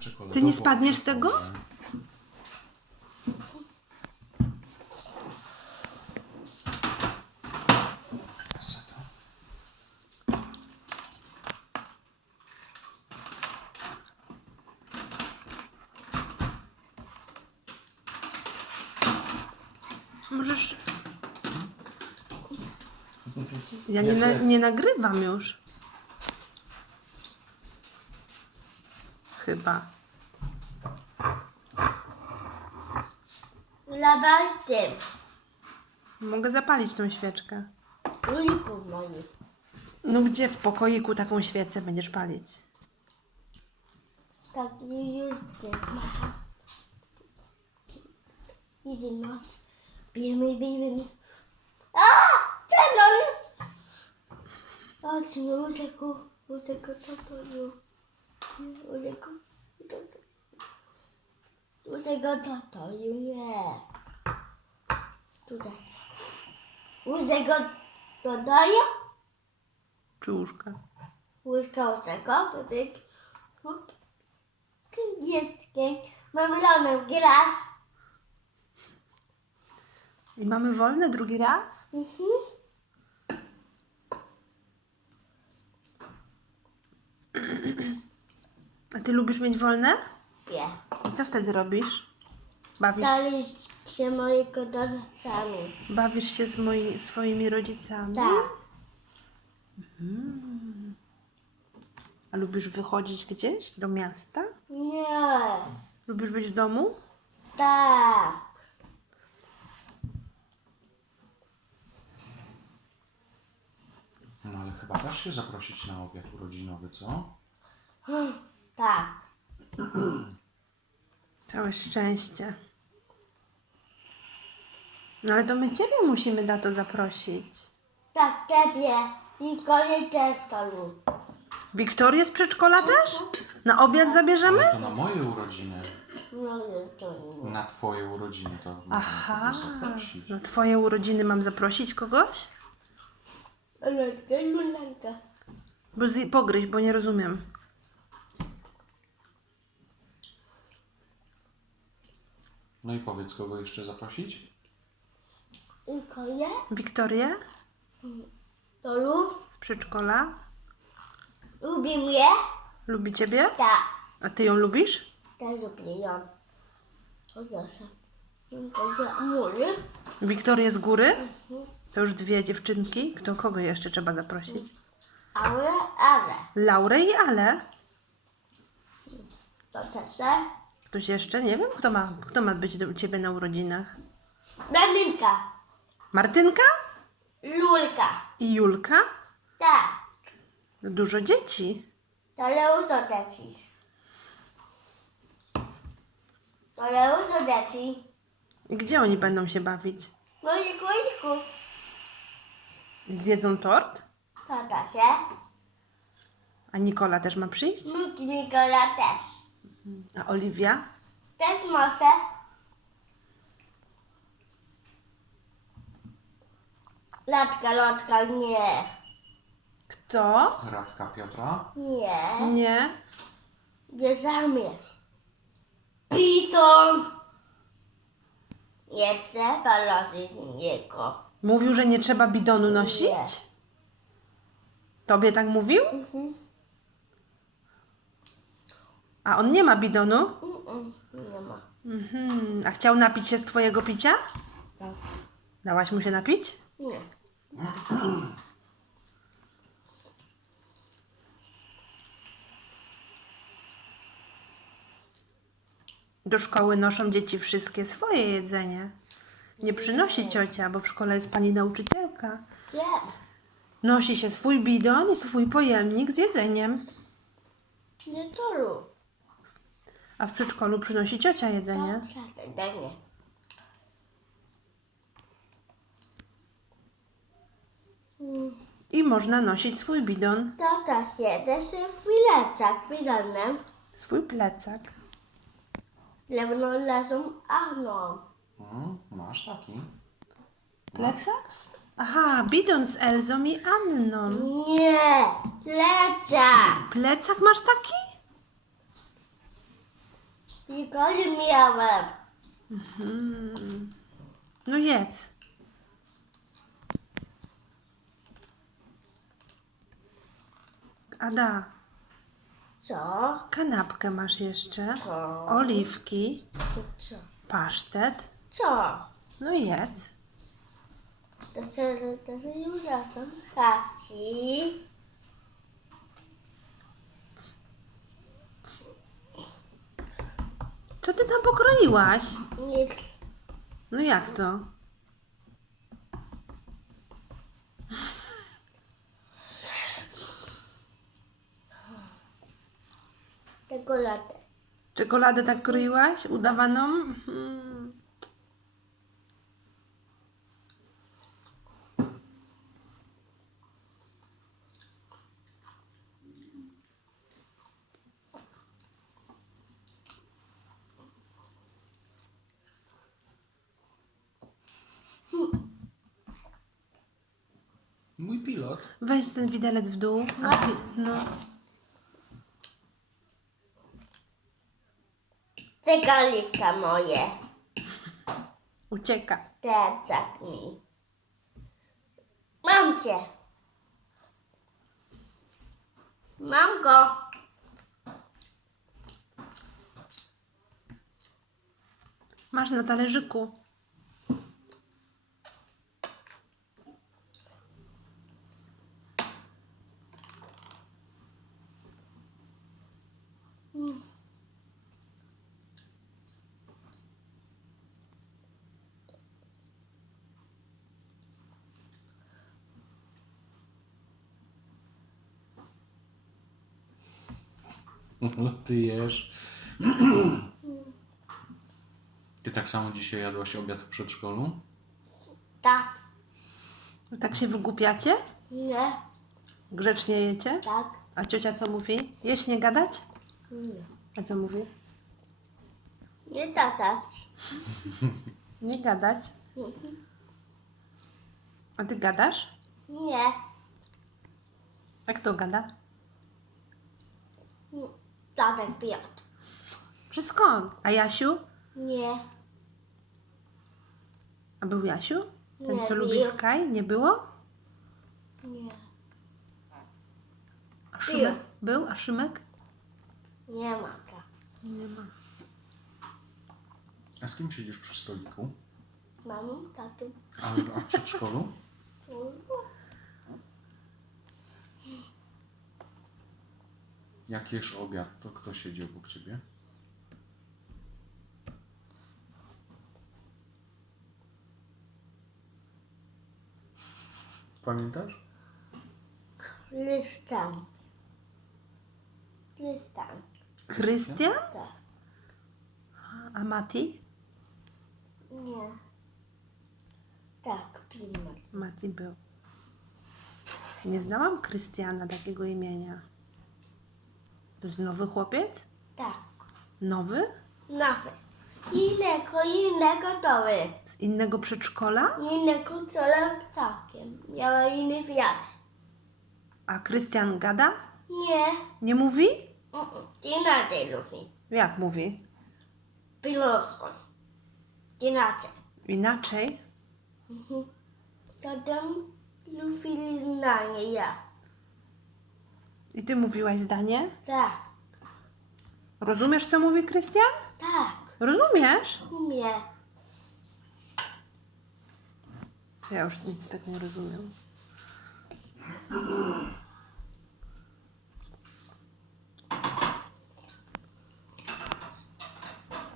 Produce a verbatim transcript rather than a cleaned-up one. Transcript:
Ty nie spadniesz z czekoladową tego? wodę. Kaseta. Możesz... Ja nie, na, nie nagrywam już. Chyba. Labartym. Mogę zapalić tą świeczkę. Ulików moich. No gdzie w pokoiku taką świecę będziesz palić? Tak już nie ma. Idzie noc. Bijemy, bijemy. A! Czerwony! Chodźmy, łóżeku. Łóżeku, to poju. Łóżeku. Łóżeku, to poju. Nie. Tutaj. Łóżeku, to daje. Czy łóżka? Łyżka łóżeko, pyk, hop. Dzieckiem. Mamy lanem gras. I mamy wolne drugi raz? Mhm. A ty lubisz mieć wolne? Nie. I co wtedy robisz? Bawisz, Dali się mojego dorosłami. bawisz się z moi, swoimi rodzicami? Tak. A lubisz wychodzić gdzieś do miasta? Nie. Lubisz być w domu? Tak. No ale chyba dasz się zaprosić na obiad urodzinowy, co? Tak. Całe szczęście. No ale to my ciebie musimy na to zaprosić. Tak, ciebie. Tylko nie też to lub. Wiktorię z przedszkola też? Na obiad zabierzemy? Ale to na moje urodziny. No nie, to nie. Na twoje urodziny to można Aha. kogoś zaprosić. Na twoje urodziny mam zaprosić kogoś? Ale to lulanka. Bo z... Pogryź, bo nie rozumiem. No i powiedz, kogo jeszcze zaprosić? Tylko je. Wiktorię To lub. z przedszkola? Lubi mnie. Lubi ciebie? Tak. A ty ją lubisz? Też lubię ją. O Zosia. To ja mury. Wiktorię z góry? To już dwie dziewczynki. Kto kogo jeszcze trzeba zaprosić? Ale, ale. Laurę i Ale. To też. Ktoś jeszcze? Nie wiem, kto ma, kto ma być u ciebie na urodzinach. Daninka. Martynka Lulka. i Julka? Tak. No dużo dzieci. To Leuso leci. To Leuso leci. I gdzie oni będą się bawić? No i koliku. Zjedzą tort? Tata się. A Nikola też ma przyjść? Miki Mikola też. A Oliwia? Też może. Latka, lotka, nie. Kto? Radka Piotra? Nie. Nie. Nie zamierz. Piton. Nie trzeba nosić niego. Mówił, że nie trzeba bidonu nosić? Nie. Tobie tak mówił? A on nie ma bidonu? Mm-mm, nie ma. Mhm. A chciał napić się z twojego picia? Tak. Dałaś mu się napić? Nie. Do szkoły noszą dzieci wszystkie swoje jedzenie. Nie przynosi ciocia, bo w szkole jest pani nauczycielka. Nie. Nosi się swój bidon i swój pojemnik z jedzeniem. Nie to lub. A w przedszkolu przynosi ciocia jedzenie. Czekaj, daj mnie. I można nosić swój bidon, Tata siedzi się w filecach bidonem. swój plecak. Lewną leżą Aną. Mhm, masz taki. Plecak? Aha, bidon z Elzą i Anną. Nie. Lecza. Plecak masz taki? Nikogo miałem. No jedz. Ada, Co? kanapkę masz jeszcze. Co? Oliwki, Co? Co? pasztet. Co? No jedz. To się, to się już jestem. Taci. Co ty tam pokroiłaś? Nic. No jak to? Czekoladę. Czekoladę tak kroiłaś? Udawaną? Mm. Mój pilot. Weź ten widelec w dół. A pi- no. Cegaliwka moje. Ucieka. Teczak mi. Mam cię. Mam go. Masz na talerzyku. No ty jesz. Ty tak samo dzisiaj jadłaś obiad w przedszkolu? Tak. Tak się wygłupiacie? Nie. Grzecznie jecie? Tak. A ciocia co mówi? Jeść, nie gadać? Nie. A co mówi? Nie tatać. Nie gadać. A ty gadasz? Nie. A kto gada? Tatek Piotr. Przez skąd? A Jasiu? Nie. A był Jasiu? Ten, Nie co był. lubi Sky? Nie było? Nie. A Szymek? Był? A Szymek? Nie ma go. Nie ma. A z kim siedzisz przy stoliku? Mamą, tatą. A, a w przedszkolu? Jak jesz obiad, to kto siedzi obok ciebie? Pamiętasz? Listan. Listan. Krystian? Tak. A Mati? Nie. Tak, Pimer. Mati był. Nie znałam Krystiana, takiego imienia. To jest nowy chłopiec? Tak. Nowy? Nowy. Innego, innego doły. Z innego przedszkola? Innego colem całkiem. Miała inny wiatr. A Krystian gada? Nie. Nie mówi? Mm-mm. Inaczej lubi. Jak mówi? Pilotką. Inaczej. Inaczej? Zatem lubi znanie ja. I ty mówiłaś zdanie? Tak. Rozumiesz, co mówi Krystian? Tak. Rozumiesz? Umie. To ja już nic tak nie rozumiem.